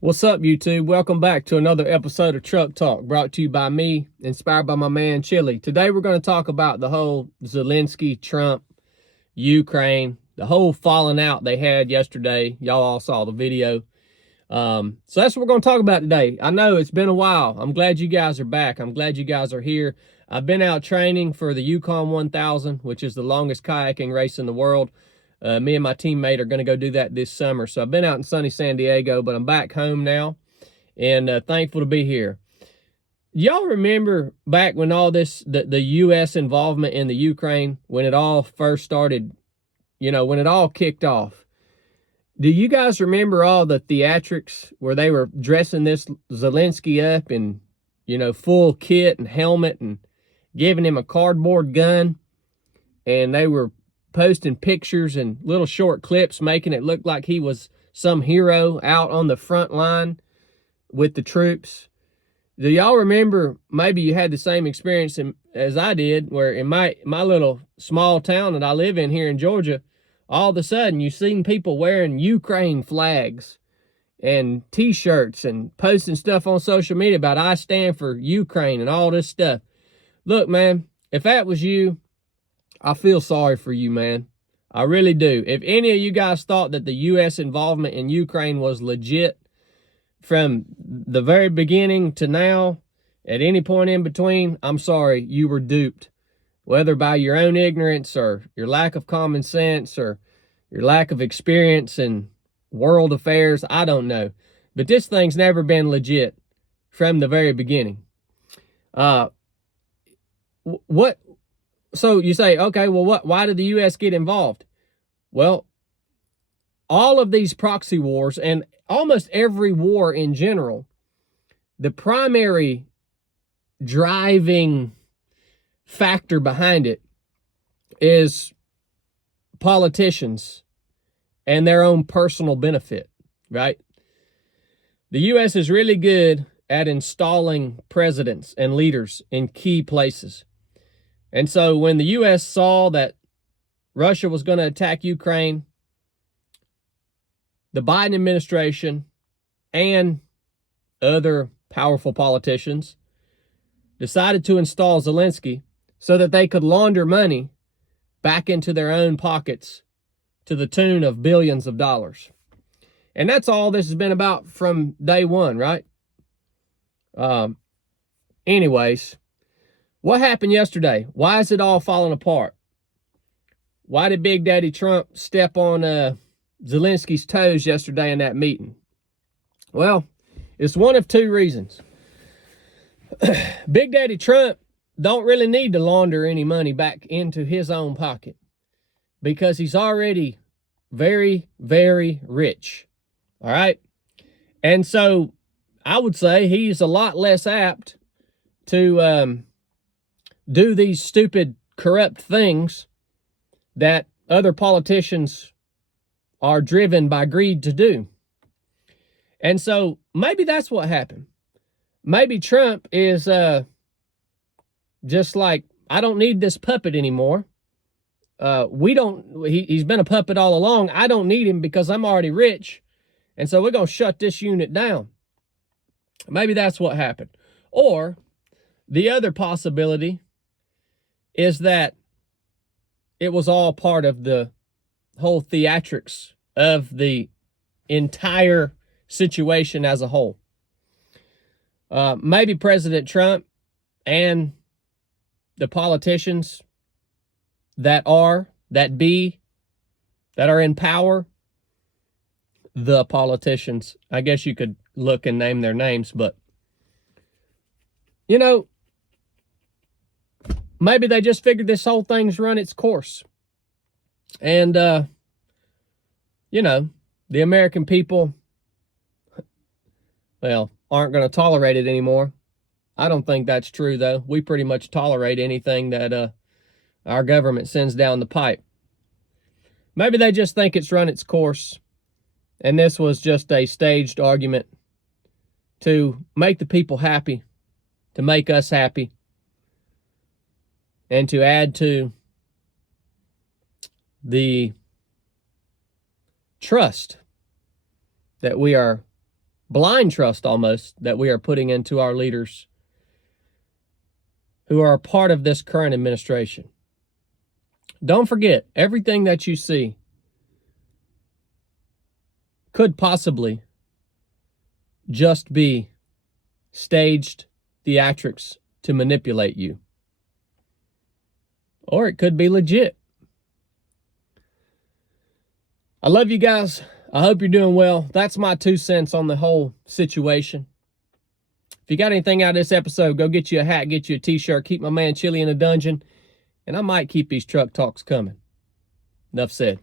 What's up, YouTube? Welcome back to another episode of Truck Talk, brought to you by me, inspired by my man Chili. Today we're going to talk about the whole Zelensky, Trump, Ukraine, the whole falling out they had yesterday. Y'all all saw the video. So that's what we're going to talk about today. I know it's been a while. I'm glad you guys are back. I'm glad you guys are here. I've been out training for the Yukon 1000, which is the longest kayaking race in the world. Me and my teammate are going to go do that this summer. So I've been out in sunny San Diego, but I'm back home now and thankful to be here. Y'all remember back when all this, the U.S. involvement in the Ukraine, when it all first started, when it all kicked off? Do you guys remember all the theatrics where they were dressing this Zelensky up in, full kit and helmet and giving him a cardboard gun? And they were posting pictures and little short clips, making it look like he was some hero out on the front line with the troops. Do y'all remember, maybe you had the same experience as I did, where in my little small town that I live in here in Georgia, all of a sudden you seen people wearing Ukraine flags and t-shirts and posting stuff on social media about I stand for Ukraine and all this stuff. Look, man, if that was you, I feel sorry for you, man. I really do. If any of you guys thought that the U.S. involvement in Ukraine was legit from the very beginning to now, at any point in between, I'm sorry, you were duped. Whether by your own ignorance or your lack of common sense or your lack of experience in world affairs, I don't know. But this thing's never been legit from the very beginning. So you say, okay, well, why did the U.S. get involved? Well, all of these proxy wars and almost every war in general, the primary driving factor behind it is politicians and their own personal benefit, right? The U.S. is really good at installing presidents and leaders in key places. And so when the U.S. saw that Russia was going to attack Ukraine, the Biden administration and other powerful politicians decided to install Zelensky so that they could launder money back into their own pockets to the tune of billions of dollars. And that's all this has been about from day one, right? Anyways, what happened yesterday? Why is it all falling apart? Why did Big Daddy Trump step on Zelensky's toes yesterday in that meeting? Well, it's one of two reasons. Big Daddy Trump don't really need to launder any money back into his own pocket because he's already very, very rich. All right? And so I would say he's a lot less apt to do these stupid, corrupt things that other politicians are driven by greed to do. And so maybe that's what happened. Maybe Trump is just like, I don't need this puppet anymore. He's been a puppet all along. I don't need him because I'm already rich. And so we're going to shut this unit down. Maybe that's what happened. Or the other possibility is that it was all part of the whole theatrics of the entire situation as a whole. Maybe President Trump and the politicians that are in power, the politicians, I guess you could look and name their names, but, maybe they just figured this whole thing's run its course. And, the American people, well, aren't going to tolerate it anymore. I don't think that's true, though. We pretty much tolerate anything that our government sends down the pipe. Maybe they just think it's run its course, and this was just a staged argument to make the people happy, to make us happy, and to add to the trust that we are blind trust almost that we are putting into our leaders who are a part of this current administration. Don't forget, everything that you see could possibly just be staged theatrics to manipulate you. Or it could be legit. I love you guys. I hope you're doing well. That's my 2 cents on the whole situation. If you got anything out of this episode, go get you a hat, get you a t-shirt, keep my man Chili in a dungeon, and I might keep these truck talks coming. Enough said.